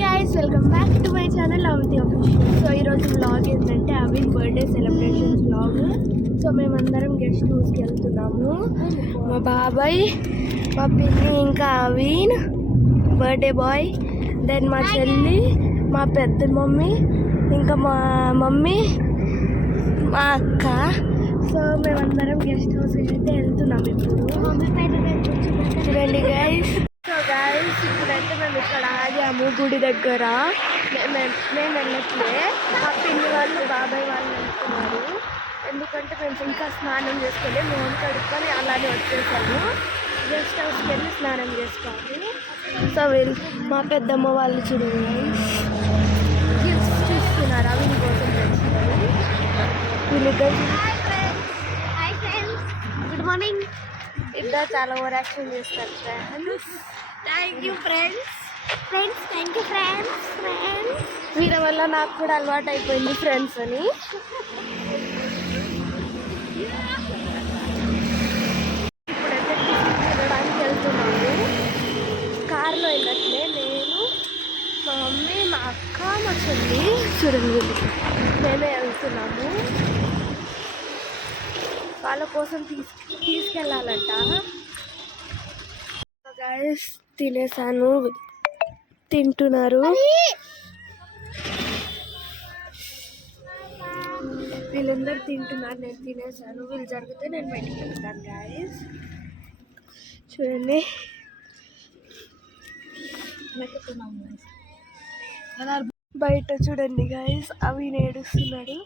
Guys welcome back to my channel Avanti official. So ఈరోజు vlog ఏంటంటే Avin birthday celebrations vlog. So మేమందరం guest హౌస్కి వెళ్తున్నాము. మా బాబాయ్, మా పిన్ని, ఇంకా అవిన్ బర్త్డే బాయ్, దెన్ మా చెల్లి, మా పెద్ద మమ్మీ, ఇంకా మా మమ్మీ, మా అక్క. సో మేమందరం గెస్ట్ హౌస్కి అయితే వెళ్తున్నాం ఇప్పుడు. చూడండి గైస్. సో గైస్ ఇప్పుడైతే మేము ఇక్కడ ఆగాము గుడి దగ్గర. మేము వెళ్ళట్లే, మా పిన్ని వాళ్ళు బాబాయ్ వాళ్ళు వెళ్తున్నారు. ఎందుకంటే మేము ఇంకా స్నానం చేసుకొని మొహం కడుక్కొని అలానే వచ్చేసాము. గెస్ట్ హౌస్కి వెళ్ళి స్నానం చేసుకోవాలి. సో వీళ్ళు మా పెద్దమ్మ వాళ్ళు చూడండి గిఫ్ట్స్ చూస్తున్నారు. అవి కోసం తెచ్చున్నారు వీళ్ళిద్దరు. Good morning. ఇద్దరు చాలా ఓవర్ యాక్షన్ చేస్తారు friends. Thank you friends. Thank you friends. వీళ్ళ వల్ల నాకు కూడా అలవాటు అయిపోయింది ఫ్రెండ్స్ అని. ఇప్పుడైతే తినడానికి వెళ్తున్నాము. కార్లో వెళ్ళట్లే, నేను, మా మమ్మీ, మా అక్క, మా చెల్లి చూడండి మేమే వెళ్తున్నాము. వాళ్ళ కోసం తీసుకెళ్ళాలంట. గైస్ తినేసాను, తింటున్నారు. వీళ్ళందరూ తింటున్నారు, నేను తినేసాను. వీళ్ళు జరిగితే నేను బయటికి వెళ్తాను గైస్. చూడండి బయట చూడండి గైస్, అవి ఏడుస్తున్నాడు.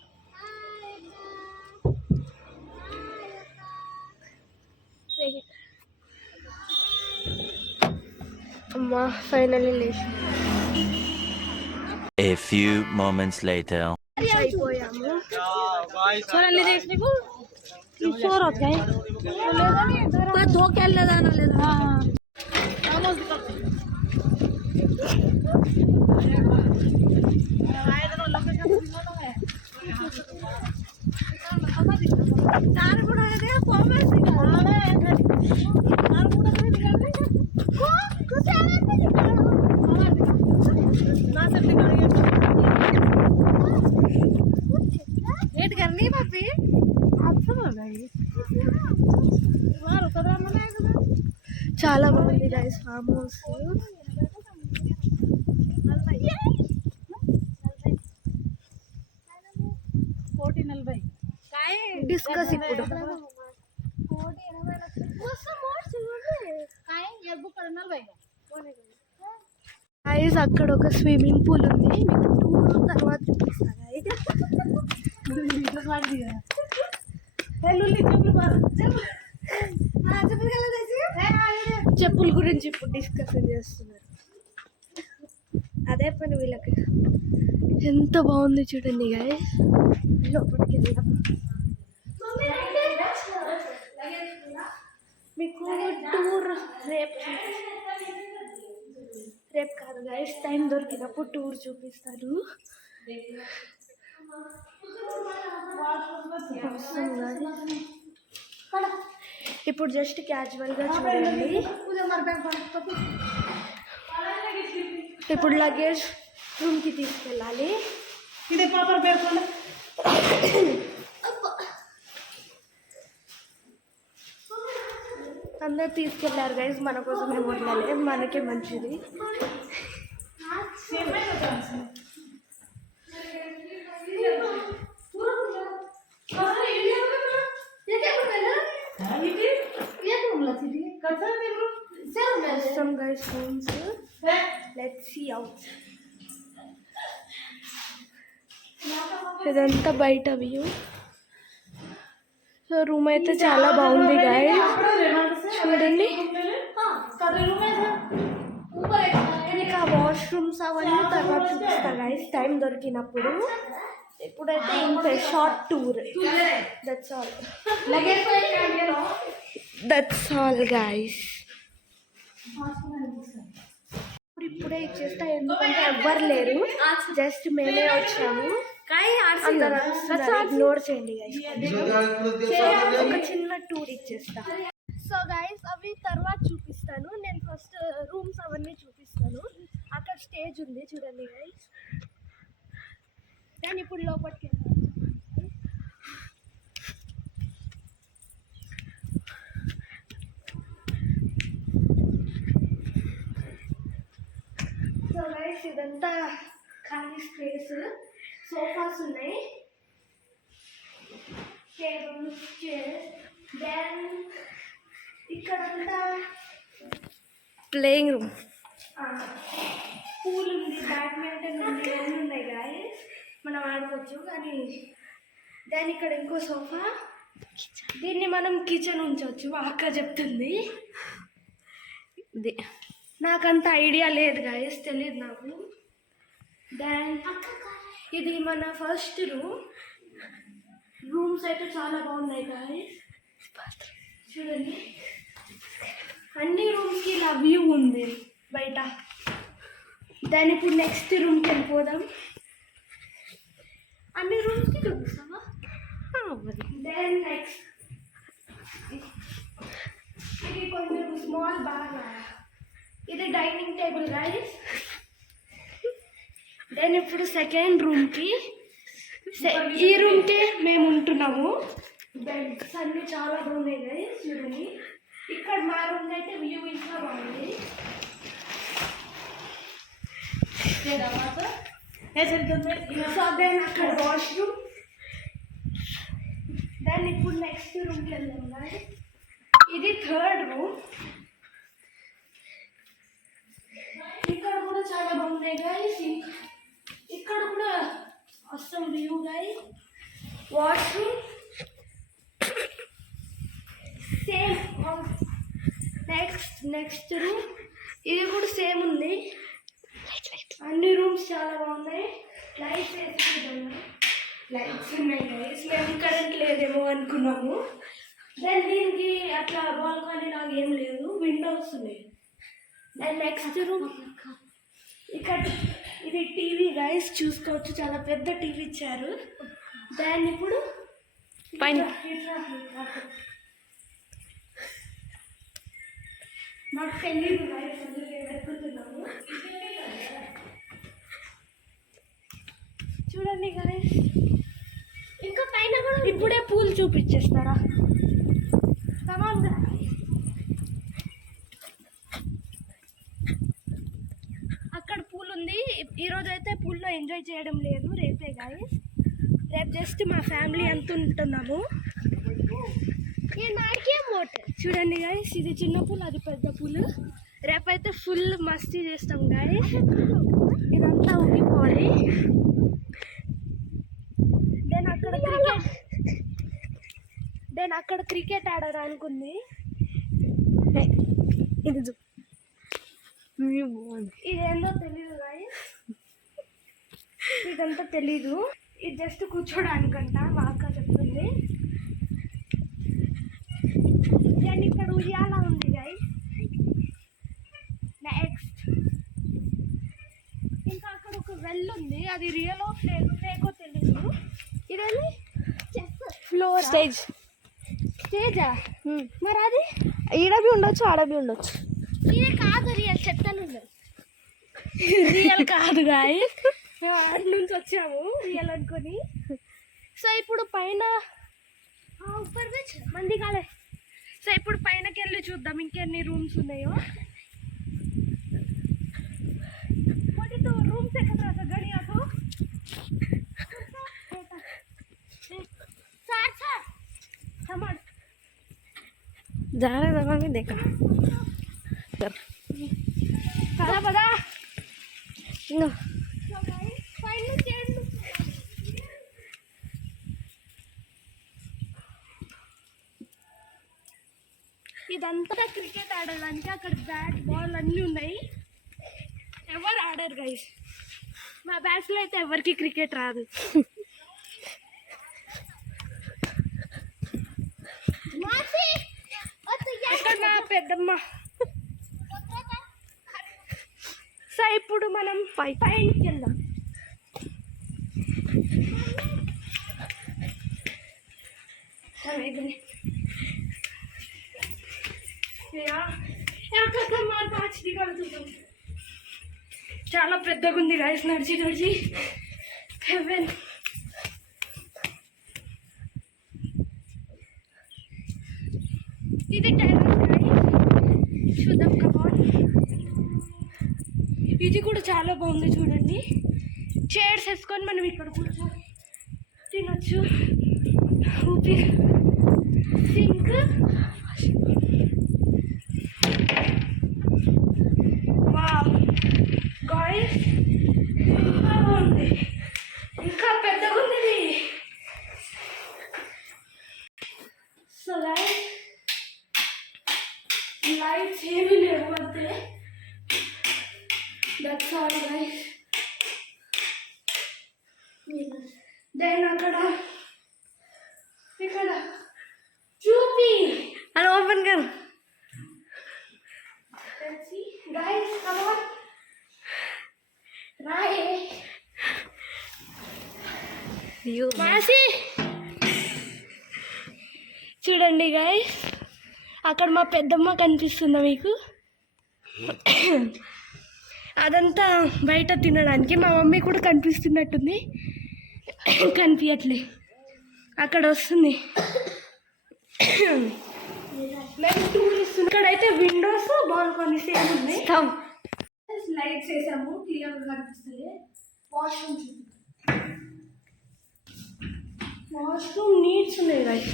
అమ్మా ఫైనల్లీ లేచి. A few moments later. అయిపోయాము. చాలా బాగుంది గైస్ ఫామ్ హౌస్. డిస్కస్ ఇప్పుడు గైస్ అక్కడ ఒక స్విమ్మింగ్ పూల్ ఉంది. మీకు టూర్ తర్వాత చూపిస్తాను. చెప్పుల గురించి ఇప్పుడు డిస్కషన్ చేస్తున్నారు. అదే పని వీళ్ళకి. ఎంత బాగుంది చూడండి గైస్. లోపలికి వెళ్దాం. మీకు టూర్ రేపు కాదు గైస్, టైం దొరికినప్పుడు టూర్ చూపిస్తాను. ఇప్పుడు జస్ట్ క్యాజువల్గా చూడండి. ఇప్పుడు లగేజ్ రూమ్కి తీసుకెళ్ళాలి. అందరు తీసుకెళ్ళారు గైస్, మన కోసం మేము వదలాలి, మనకే మంచిది. Some guys rooms. Let's see out. ఇదంతా బయట వ్యూ. సో రూమ్ అయితే చాలా బాగుంది గైస్, చూడండి. ఇంకా వాష్రూమ్స్ అవన్నీ తర్వాత చూపిస్తా గైస్ టైం దొరికినప్పుడు. ఇప్పుడైతే ఇంత short tour. That's all guys. ఇప్పుడే ఇచ్చేస్తా, ఎందుకంటే ఎవ్వరు లేరు, జస్ట్ మేమే వచ్చాము. ఇగ్నోర్ చేయండి గైస్. ఒక చిన్న టూర్ ఇచ్చేస్తా. సో గైస్ అవి తర్వాత చూపిస్తాను. నేను ఫస్ట్ రూమ్స్ అవన్నీ చూపిస్తాను. అక్కడ స్టేజ్ ఉంది చూడండి గైస్. నేను ఇప్పుడు లోపలికి వెళ్తాను. సో గైస్ ఇదంతా ఖాళీ స్పేస్, సోఫాస్ ఉన్నాయి, టేబుల్స్, చైర్స్. దెన్ ఇక్కడంతా ప్లేయింగ్ రూమ్, పూల్ ఉంది, బ్యాడ్మింటన్ ఉంది, అన్నీ ఉన్నాయి గాయస్, మనం ఆడుకోవచ్చు. కానీ దాని ఇక్కడ ఇంకో సోఫా, దీన్ని మనం కిచెన్ ఉంచవచ్చు మా అక్క చెప్తుంది. నాకంత ఐడియా లేదు గాయస్, తెలియదు నాకు. దెన్ ఇది మన ఫస్ట్ రూమ్స్ అయితే చాలా బాగున్నాయి గాయస్, చూడండి. అన్ని రూమ్స్కి ఇలా వ్యూ ఉంది బయట. దాని ఇప్పుడు నెక్స్ట్ రూమ్కి వెళ్ళిపోదాం. అన్ని రూమ్స్కి చూపిస్తావా? దెన్ నెక్స్ట్ ఇది కొంచెం స్మాల్ బాగా, ఇది డైనింగ్ టేబుల్ గైస్. దెన్ ఇప్పుడు సెకండ్ రూమ్కి, ఈ రూమ్కి మేము ఉంటున్నాము. బెడ్స్ అన్నీ చాలా బాగున్నాయి గైస్, చూడండి. ఇక్కడ మా రూమ్ అయితే వ్యూ ఇంకా బాగుంది. సో దెన్ అక్కడ వాష్రూమ్. దెన్ ఇప్పుడు నెక్స్ట్ రూమ్కి వెళ్దాం గైస్. ఇది థర్డ్ రూమ్. ఇక్కడ కూడా చాలా బాగున్నాయి గైస్. ఇక్కడ కూడా అవసరం view guys. Washroom same. Next room, ఇది కూడా సేమ్ ఉంది. అన్ని రూమ్స్ చాలా బాగున్నాయి. లైట్స్ వేసుకుంటున్నాం, లైట్స్ ఉన్నాయి గైస్. మేము కరెంట్ లేదేమో అనుకున్నాము. దెన్ దీనికి అట్లా బాల్కనీ లాగా ఏం లేదు, విండోస్ ఉన్నాయి. దెన్ నెక్స్ట్ రూమ్, ఇక్కడ ఇది టీవీ గైస్, చూసుకోవచ్చు, చాలా పెద్ద టీవీ ఇచ్చారు. దాన్ని ఇప్పుడు పైన మాకు తెలియదు గైస్, అందుకే వెతుకుతున్నాము. చూడండి గైస్, ఇంకా పైన కూడా ఇప్పుడే పూలు చూపించేస్తారా? అక్కడ పూలు ఉంది. ఈరోజు అయితే పూల్లో ఎంజాయ్ చేయడం లేదు, రేపే గైస్. రేపు జస్ట్ మా ఫ్యామిలీ అంతా ఉంటున్నాము. చూడండి గైస్, ఇది చిన్న పూలు, అది పెద్ద పూలు. రేపైతే ఫుల్ మస్తీ చేస్తాం గైస్. ఇదంతా ఊగిపోవాలి. దెన్ అక్కడ క్రికెట్ ఆడడానికి ఉంది. ఇదేందో తెలీదు గైస్, ఇదంతా తెలీదు. ఇది జస్ట్ కూర్చోడానికంట, మా అక్క చెప్తుంది. దెన్ ఇక్కడ ఉయ్యాల ఉంది గైస్. నెక్స్ట్ ఇంకా అక్కడ ఒక వెల్ ఉంది, అది రియలో ఫేకో తెలీదు. ఇదేంటి? ఫ్లోర్, స్టేజా? మరి అది ఈడబి ఉండొచ్చు, ఆడబి ఉండొచ్చు. ఇది కాదు రియల్, చెత్తలు ఉండదు. రియల్ కాదు గాయస్, అటు నుంచి వచ్చాము రియల్ అనుకొని. సో ఇప్పుడు పైన మంది కాలే. సో ఇప్పుడు పైనకి వెళ్ళి చూద్దాం ఇంకెన్ని రూమ్స్ ఉన్నాయో. రూమ్స్ ఎక్కడ రాసా గడియాకు जा रहा है देखा पता पता नो ఇదంతా క్రికెట్ ఆడడానికి అక్కడ బ్యాట్ బాల్ అన్నీ ఉన్నాయి. ఎవరు ఆడరు గైస్, మా బ్యాచ్లో అయితే ఎవరికి క్రికెట్ రాదు. అక్కడ మా పెద్దమ్మ. సో ఇప్పుడు మనం పైకి వెళ్దాం. చాలా పెద్దగా ఉంది గైస్, నడిచి నడిచి హెవెన్. ఇది టెర్రస్ గైస్, చూద్దాం కమాన్. ఇది కూడా చాలా బాగుంది చూడండి. చైర్స్ వేసుకొని మనం ఇక్కడ కూర్చొని తినొచ్చు. ఊపి సింక్, వావ్ గాయ్స్, ఇంకా బాగుంది, ఇంకా పెద్దగా ఉంది ఇది. సో గాయ్స్, లైట్స్ ఏమీ లేవు అంతే. That's all guys. దెన్ అక్కడ ఇక్కడ చూపి అని ఓపెన్ కర్. గైస్ కమ్ ఆన్, రాయే మాసి. చూడండి గైస్, అక్కడ మా పెద్దమ్మ కనిపిస్తుందా మీకు? అదంతా బయట తినడానికి. మా మమ్మీ కూడా కనిపిస్తున్నట్టుంది, కనిపించట్లే, అక్కడ వస్తుంది. మేము టూరిస్ట్. ఇక్కడైతే విండోస్, బాల్కనీస్ ఏమి ఉన్నాయి. లైట్స్ వేసాము, క్లియర్గా కనిపిస్తుంది. వాష్రూమ్ వాష్రూమ్ నీడ్స్ ఉన్నాయి గైస్,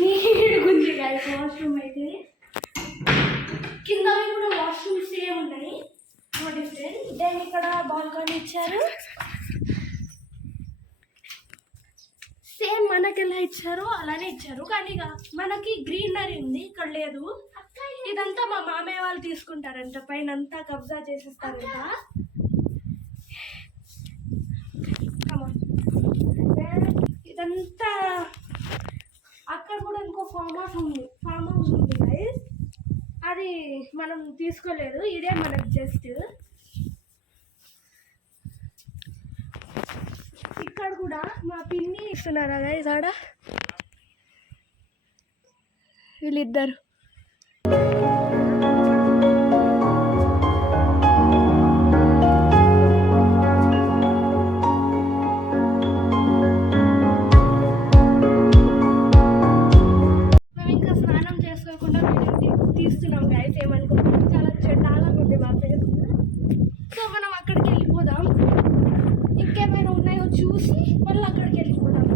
నీట్గా ఉంది గైస్ వాష్రూమ్ అయితే. కింద కూడా వాష్రూమ్ సేమ్ ఉన్నాయి, నో డిఫరెంట్. దెన్ ఇక్కడ బాల్కనీ ఇచ్చారు, సేమ్ మనకి ఎలా ఇచ్చారో అలానే ఇచ్చారు, కానీ ఇక మనకి గ్రీనరీ ఉంది, ఇక్కడ లేదు. ఇదంతా మా మామయ్య వాళ్ళు తీసుకుంటారంట, పైన అంతా కబ్జా చేసేస్తారంట. ఇదంతా అక్కడ కూడా ఇంకో ఫామ్ హౌస్ ఉంది గైస్, అది మనం తీసుకోలేదు, ఇదే మనకు జస్ట్. ఇక్కడ కూడా మా పిన్ని ఇస్తున్నారా గైస్, ఆడ వీళ్ళిద్దరు. తీస్తున్నాం గైస్, ఏమనుకోకుండా. చాలా చెడ్డాగా ఉంది మా ఫేస్. సో మనం అక్కడికి వెళ్ళిపోదాం, ఇంకేమైనా ఉన్నాయో చూసి మళ్ళీ అక్కడికి వెళ్ళిపోదాం.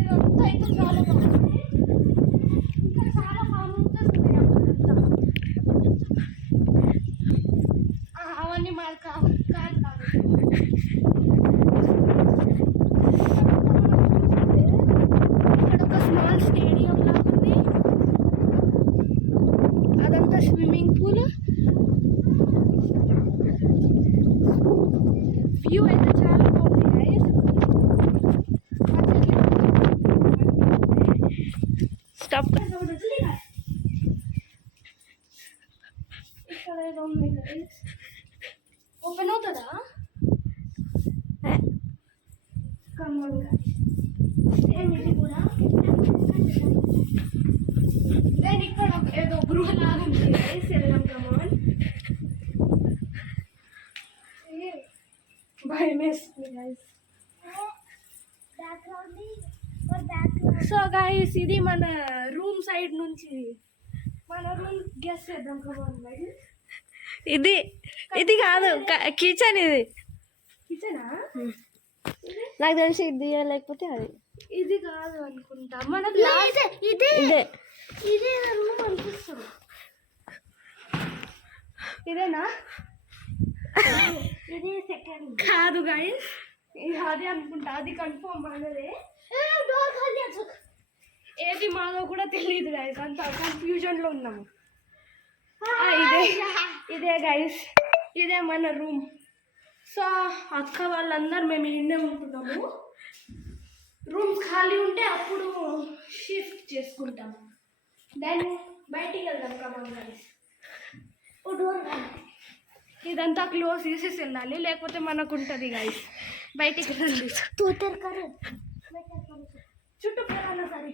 ఇదంతా అయితే చాలా బాగుంది, ఇంకా చాలా ఫామ్ హౌసెస్ ఉన్నాయి అక్కడంతా. అవన్నీ మాకు కాదు. ఇక్కడ ఒక స్మాల్ స్టేడియం లాగా ఉంది, అదంతా స్విమ్మింగ్ పూల్. వ్యూ అయితే చాలా బాగుంది గైస్. స్టాప్. ఇక్కడ ఏదో ఉంది గైస్, ఓపెన్ అవుతుందా? కమ్మన్ గైస్, సేమ్ ఇది కూడా. దెన్ ఇక్కడ ఏదో గృహలాగా ఉంది గైస్, వెళ్దాం కమాన్. భయం వేస్తుంది గైస్. సో గైస్, ఇది మన రూమ్ సైడ్ నుంచి మన రూమ్ గెస్ చేద్దాం కమాన్ గైస్. ఇది కాదు కిచెన్, ఇది కిచెనా? నాకు తెలిసి ఇది లేకపోతే అది. ఇది కాదు అనుకుంటా, మనది ఇదే ఇదే రూమ్ అనిపిస్తుంది. ఇదేనా? ఇది సెకండ్ కాదు గైస్, ఇది అదే అనుకుంటా, అది కన్ఫర్మ్ మనదే. ఏది మాదో కూడా తెలియదు గైస్, అంత కన్ఫ్యూజన్లో ఉన్నాము. ఇదే గైస్, ఇదే మన రూమ్. సో అక్క వాళ్ళందరూ మేము ఇండే ఉంటున్నాము. రూమ్ ఖాళీ ఉంటే అప్పుడు షిఫ్ట్ చేసుకుంటాము. దెన్ బయటికి వెళ్దాం కమాన్ గైస్. ఇదంతా క్లోజ్ చేసేసి వెళ్ళాలి, లేకపోతే మనకు ఉంటుంది గైస్. బయటికి రండి, చుట్టూ ప్రయాణ సరే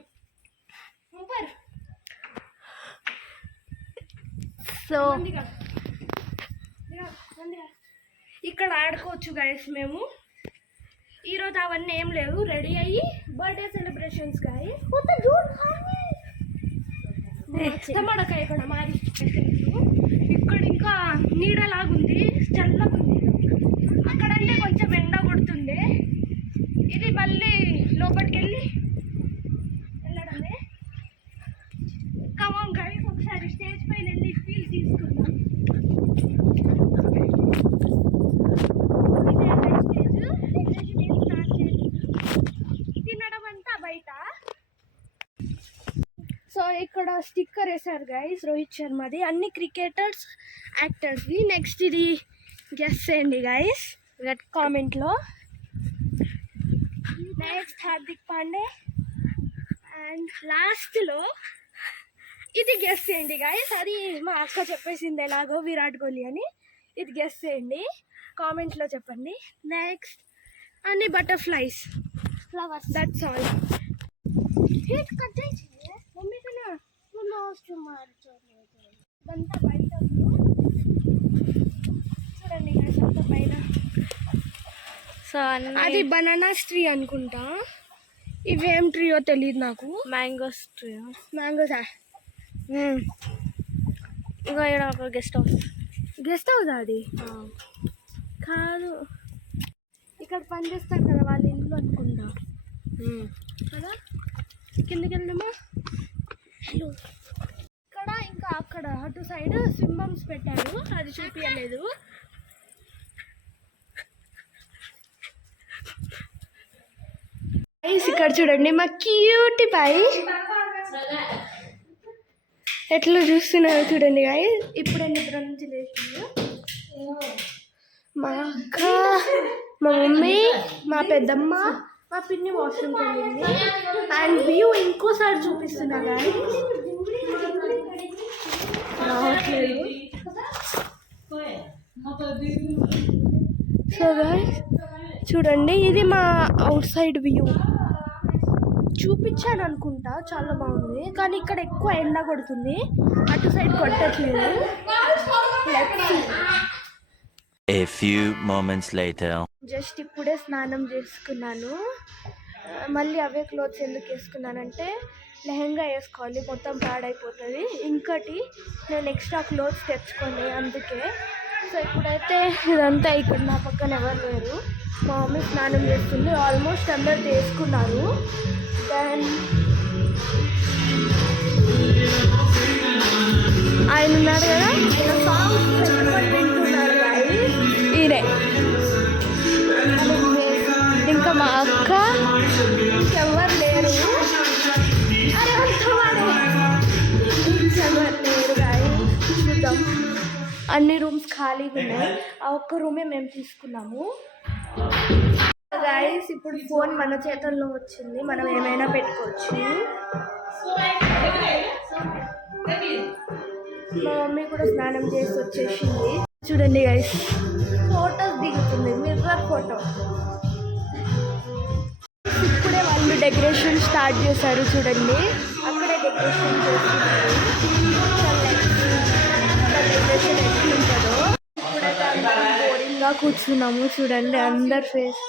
సూపర్. సో ఇక్కడ ఆడుకోవచ్చు గైస్ మేము. ఈరోజు అవన్నీ ఏం లేవు, రెడీ అయ్యి బర్త్డే సెలబ్రేషన్స్ గాయ టమాటకాయ ఇక్కడ మారి ఇక్కడ ఇంకా నీడలాగుంది, చల్లగుంది. అక్కడంటే కొంచెం ఎండ కొడుతుంది. ఇది మళ్ళీ లోపలికి వెళ్ళడమే. కమాన్ గైస్, ఒకసారి స్టేజ్ పైన వెళ్ళి ఫీల్ తీసుకుందాం. తినడం అంతా బయట. సో ఇక్కడ స్టిక్కర్ వేశారు గైస్, రోహిత్ శర్మది. అన్ని క్రికెటర్స్, యాక్టర్స్వి. నెక్స్ట్ ఇది గెస్ చేయండి గైస్ కామెంట్లో. నెక్స్ట్ హార్దిక్ పాండే. అండ్ లాస్ట్లో ఇది గెస్ చేయండి గైస్. అది మా అక్క చెప్పేసింది ఎలాగో విరాట్ కోహ్లీ అని. ఇది గెస్ చేయండి, కామెంట్లో చెప్పండి. నెక్స్ట్ అన్ని బటర్ఫ్లైస్, ఫ్లవర్స్, దట్స్ ఆల్. ఇదంతా బయట చూడండి గైస్, అంతా పైన. సో అది బనానా ట్రీ అనుకుంటా. ఇవేం ట్రీయో తెలియదు నాకు. Mangoes tree. మ్యాంగోసా? ఇంకా ఇక్కడ ఒక గెస్ట్ హౌస్. గెస్ట్ హౌస్ అది కాదు, ఇక్కడ పని చేస్తారు కదా వాళ్ళ ఇల్లు అనుకుంటా కదా. కిందకి వెళ్దామా? హలో. ఇక్కడ ఇంకా అక్కడ అటు సైడ్ స్విమ్బంస్ పెట్టారు, అది చూపించలేదు. ఇక్కడ చూడండి మా క్యూట్ బాయ్ ఎట్లా చూస్తున్నారు చూడండి గాయ. ఇప్పుడు నిద్ర నుంచి లేచింది మా అక్క, మా మమ్మీ, మా పెద్దమ్మ, మా పిన్ని వాష్రూమ్కి వెళ్ళింది. అండ్ వ్యూ ఇంకోసారి చూపిస్తున్నా గాయ, రావట్లేదు. సో గాయ చూడండి, ఇది మా అవుట్ సైడ్ వ్యూ. చూపించాను అనుకుంటా, చాలా బాగుంది. కానీ ఇక్కడ ఎక్కువ ఎండ కొడుతుంది, అటు సైడ్ కొట్టట్లేదు. A few moments later. Just ఇప్పుడే స్నానం చేసుకున్నాను. మళ్ళీ అవే క్లోత్స్ ఎందుకు వేసుకున్నానంటే లెహంగా వేసుకోవాలి, మొత్తం పాడైపోతుంది. ఇంకటి నేను ఎక్స్ట్రా క్లోత్స్ తెచ్చుకోండి అందుకే. సో ఇప్పుడైతే ఇదంతా ఇక్కడ నా పక్కన ఎవరు లేరు. మా మమ్మీ స్నానం చేస్తుంది. ఆల్మోస్ట్ అందరు తీసుకున్నారు. దెన్ ఆయన ఉన్నారు కదా, సాంగ్స్ పెట్టుకొని వింటున్నారు ఈయనే. ఇంకా మా అక్క, ఇంకెవ్వరు లేరు. ఇంకెవ్వరు లేరు గాయ. చూద్దాం, అన్ని రూమ్స్ ఖాళీగా ఉన్నాయి. ఆ ఒక్క రూమే మేము తీసుకున్నాము గైస్. ఇప్పుడు ఫోన్ మన చేతుల్లో వచ్చింది, మనం ఏమైనా పెట్టుకోవచ్చు. మా మమ్మీ కూడా స్నానం చేసి వచ్చేసింది. చూడండి గైస్, ఫోటోస్ దిగుతుంది, మిర్రర్ ఫోటో. ఇప్పుడే వాళ్ళు డెకరేషన్ స్టార్ట్ చేశారు చూడండి, అక్కడే డెకరేషన్ చేస్తున్నారు. డెకరేషన్ ఎట్లుంటుందో. ఇప్పుడైతే అందరం బోరింగ్గా కూర్చున్నాము చూడండి, అందరు ఫేస్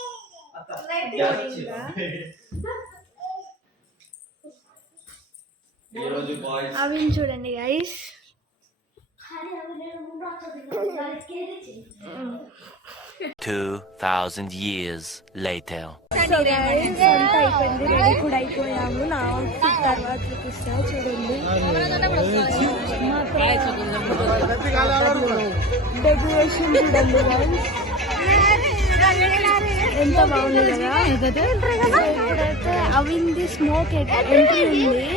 బోరింగ్గా. అవి చూడండి guys. 2000 years later. So guys, అంతా అయిపోయింది, రెడీ కూడా అయిపోయాము. నా అవుట్ఫిట్ తర్వాత చూపిస్తా చూడండి. డెకరేషన్ చూడండి గైస్, ఎంత బాగుంది కదా. ఇప్పుడైతే అవింది స్మోక్ ఎంట్రీ ఉంది.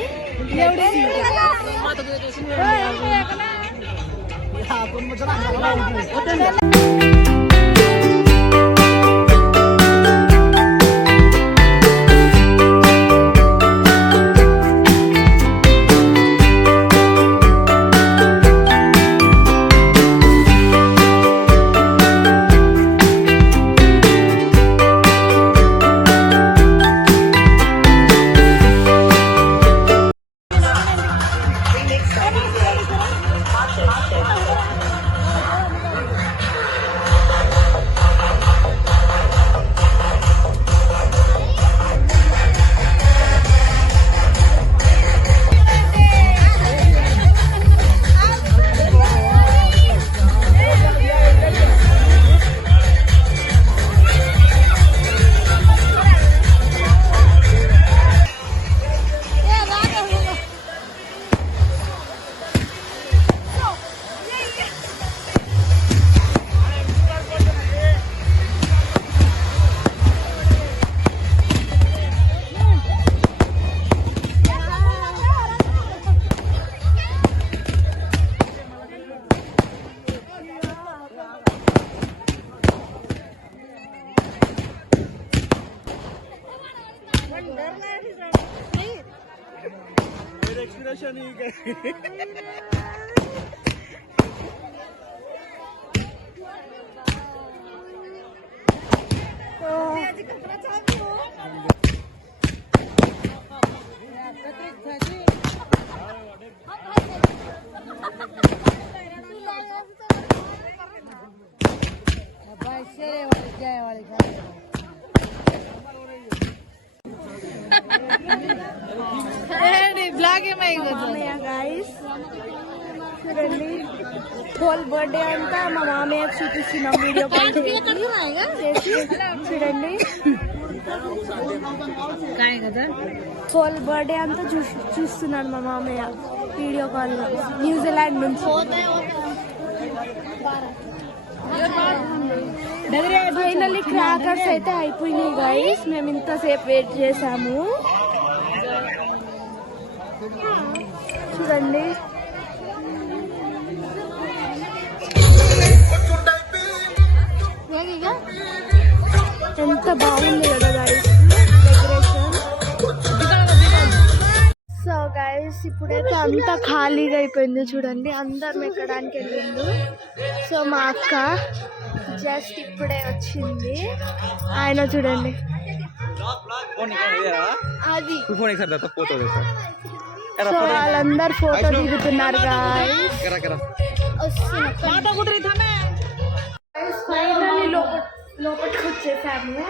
గైస్ చూడండి హోల్ బర్త్డే అంతా మా మామయ్య చూపిస్తున్నాం వీడియో కాల్ చేసి చూడండి హోల్ బర్త్డే అంతా చూస్తున్నాడు మా మామయ్య వీడియో కాల్ లో న్యూజిలాండ్ నుంచి. ఫైనల్లీ క్రాకర్స్ అయితే అయిపోయినాయి గైస్, మేము ఇంతసేపు వెయిట్ చేసాము. చూడండి ఎంత బాగుంది కదా గైస్ డెకరేషన్. సో గైస్ ఇప్పుడైతే అంతా ఖాళీగా అయిపోయింది చూడండి, అందరం ఎక్కడానికి వెళ్ళిండు. సో మా అక్క జస్ట్ ఇప్పుడే వచ్చింది, ఆయన చూడండి అది. సో వాళ్ళందరు ఫోటో దిగుతున్నారు గాయస్. ఫైనల్లీ లోపలికి వచ్చేసాము.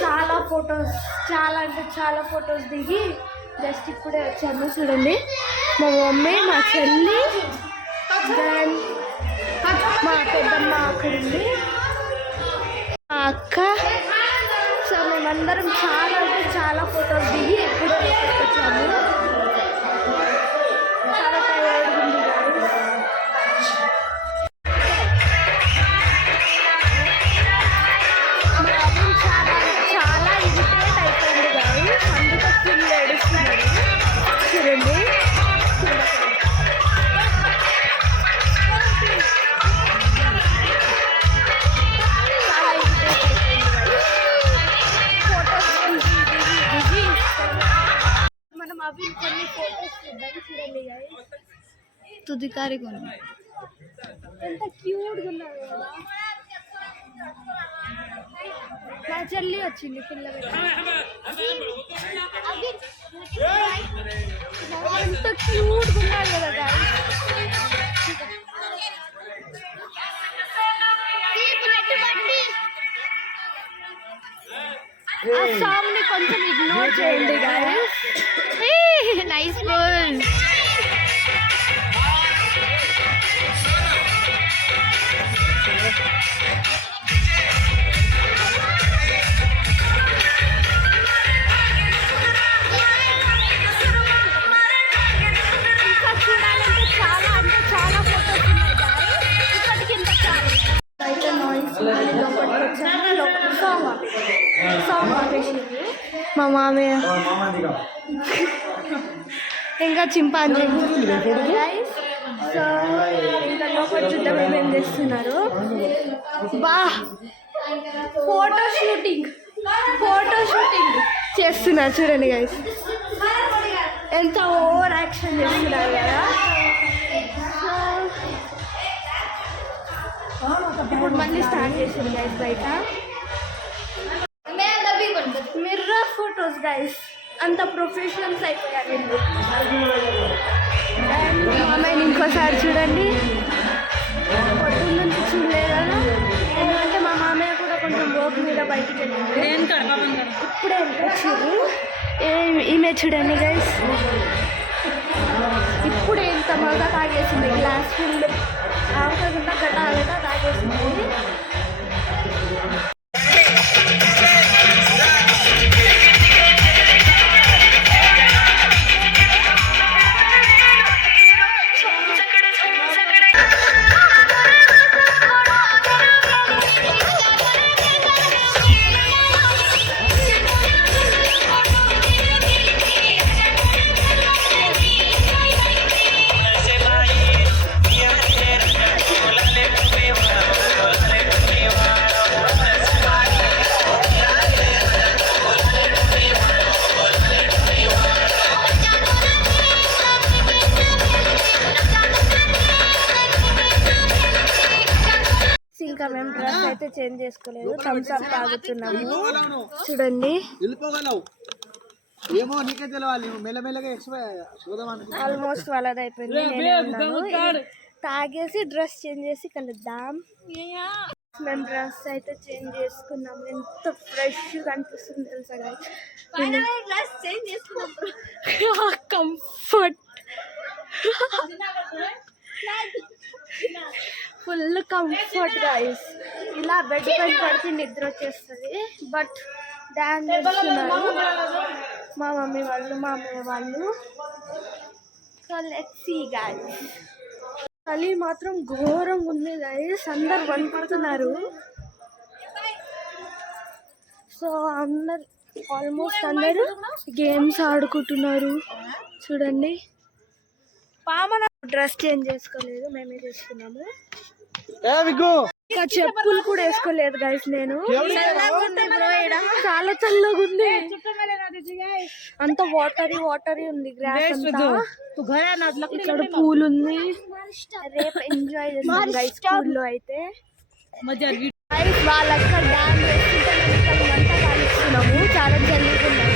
చాలా అంటే చాలా ఫొటోస్ దిగి జస్ట్ ఇప్పుడే వచ్చాము. చూడండి మా మమ్మీ, మా చెల్లి, దెన్ మా పెద్దమ్మ అక్కడ ఉంది, మా అక్క. సో మేమందరం చాలా అంటే చాలా ఫొటోస్ దిగి ఎప్పుడు వచ్చాము. చాలా టైర్డ్ ఉంది చాలా ఇరిటేట్ అయిపోయింది గాయస్, అందుకే ఫుల్ ఏడుస్తున్నాడు. చూడండి అవి కొన్ని ఫోటోస్ చూద్దాం. చూడండి తుదికారి కొన్ని ఎంత క్యూట్గా ఉన్నారు కదా. మా చెల్లి వచ్చింది పిల్లలు, ఎంత క్యూట్గా ఉన్నారు కదా guys. ఆ సాంగ్ ని కొంచెం ఇగ్నోర్ చేయండి గాయస్. Nice goal. ఇంకా చూడాలంటే చాలా అంటే చాలా ఫోటోస్ ఉన్నాయి గాయస్, ఇప్పటికి ఇంత చాలా. అయితే నాయిస్ లోపలికి వచ్చాను, లోపలికి సాంగ్ ఆపేసింది మా మామయ్య. ఇంకా చింపాంజీ గైస్. సో ఇంకా లోపల చూద్దాం ఏమేమి చేస్తున్నారు. బా ఫోటో షూటింగ్ చేస్తున్నారు చూడండి గైస్, ఎంత ఓవర్ యాక్షన్ చేస్తున్నారు కదా. ఇప్పుడు మళ్ళీ స్టార్ట్ చేసింది గైస్ బయట మిర్రర్ ఫొటోస్ గైస్. అంత ప్రొఫెషనల్స్ అయిపోయారు వీళ్ళు. అండ్ మామయ్యని ఇంకోసారి చూడండి, పొద్దున్న నుంచి చూడలేదు కదా, ఎందుకంటే మా మామయ్య కూడా కొంచెం వర్క్ మీద బయటికి వెళ్ళింది. ఇప్పుడే వచ్చారు. ఈమె చూడండి గైస్, ఇప్పుడే ఎంత బాగా తాగేసింది, గ్లాస్ ఫుల్ ఆగకుండా గడ్డ తాగేసింది. డ్రెస్ అయితే చేంజ్ చేసుకోలేదు, థమ్స్ అప్ తాగుతున్నాము. చూడండి ఏమో నీకే తెలవాలి, మెల్లమెల్లగా ఆల్మోస్ట్ వాళ్ళది అయిపోయింది. నేనే ఉన్నాను. తాగేసి డ్రెస్ చేంజ్ చేసి కలుద్దాం. మేము డ్రెస్ అయితే చేంజ్ చేసుకున్నాం. ఎంత ఫ్రెష్గా అనిపిస్తుంది తెలుసా guys. Comfort full comfort guys. ఇలా బెడ్ పైన పడితే నిద్ర వచ్చేస్తుంది. బట్ డాన్స్ చేస్తున్నారు మా మమ్మీ వాళ్ళు, మా అమ్మయ్య వాళ్ళు. So let's see guys. చలి మాత్రం ఘోరంగా ఉంది గైస్. అందరు వణుకుతున్నారు. సో అందరు ఆల్మోస్ట్ అందరు గేమ్స్ ఆడుకుంటున్నారు. చూడండి డ్రెస్ చేంజ్ చేసుకోలేదు, మేమే చేసుకున్నాము. ఇంకా చెప్పులు కూడా వేసుకోలేదు గైస్. నేను చాలా చల్లగా ఉంది. అంత వాటరీ వాటరీ ఉంది గ్రాస్ అంతా. ఇక్కడ పూల్ ఉంది. రేపు ఎంజాయ్ చేస్తాం గైస్ స్కూల్లో అయితే. గైస్ వాళ్ళక్కడ డాన్స్ వేస్తుంటే మేము ఇక్కడ మంట కాలుస్తున్నాము. చాలా చల్లిగా ఉన్నాయి.